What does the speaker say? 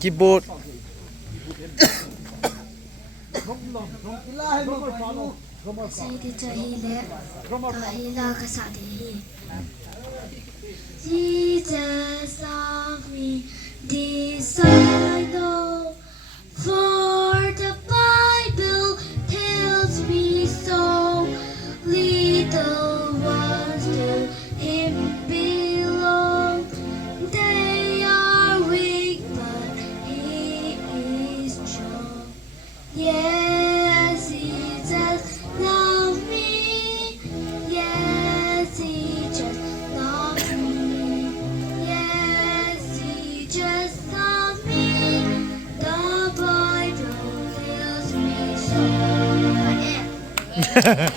Keyboard. Saidi tahile, tahila kasadihi. Jesus loved me, this I know, for the Bible tells me so. Little ones to Him belong. They are weak, but He is strong. Yes, He just loves me. Yes, He just loves me. Yes, He just loves me. The Bible tells me so. I am.